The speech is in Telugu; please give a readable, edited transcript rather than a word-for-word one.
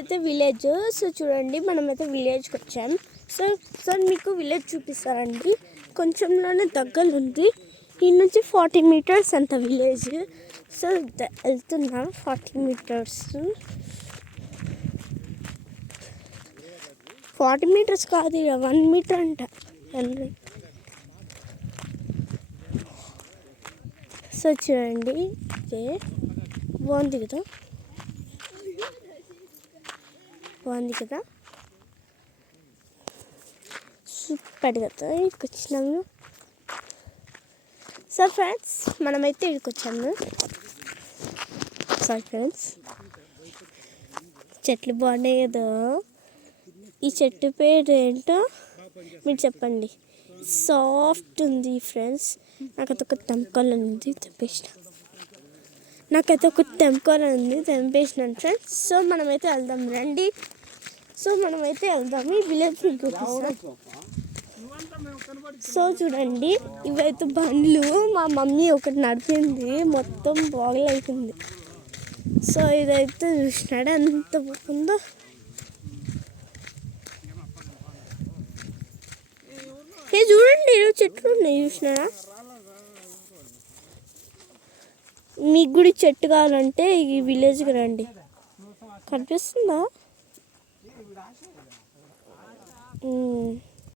ఇదైతే విలేజ్. సో చూడండి మనమైతే విలేజ్కి వచ్చాం. సో మీకు విలేజ్ చూపిస్తారండి. కొంచెంలోనే దగ్గర ఉంది. ఈ నుంచి 40 meters అంత విలేజ్. సో వెళ్తున్నాం 40 meters. 40 meters కాదు, 1 meter అంట. సో చూడండి బాగుంది కదా, సూపర్ కదా. ఇక్కడికి వచ్చినాము. సో ఫ్రెండ్స్ మనమైతే ఇక్కడికి వచ్చాము. సారీ ఫ్రెండ్స్, చెట్లు బాగున్నాయి కదా. ఈ చెట్టు పేరు ఏంటో మీరు చెప్పండి. సాఫ్ట్ ఉంది ఫ్రెండ్స్. నాకైతే ఒక తెంపుకోవాలని ఉంది, తెంపేసినాను ఫ్రెండ్స్. సో మనమైతే వెళ్దాం రండి. ఈ విలేజ్ చూపిస్తాం. సో చూడండి ఇవైతే బండ్లు. మా మమ్మీ ఒకటి నడిపింది, మొత్తం బాగులైతుంది. సో ఇదైతే చూసినాడు ఎంత బాగుందో. చూడండి చెట్లు ఉన్నాయి, చూసినారా? మీకు కూడా చెట్టు కావాలంటే ఈ విలేజ్కి రండి. కనిపిస్తుందా?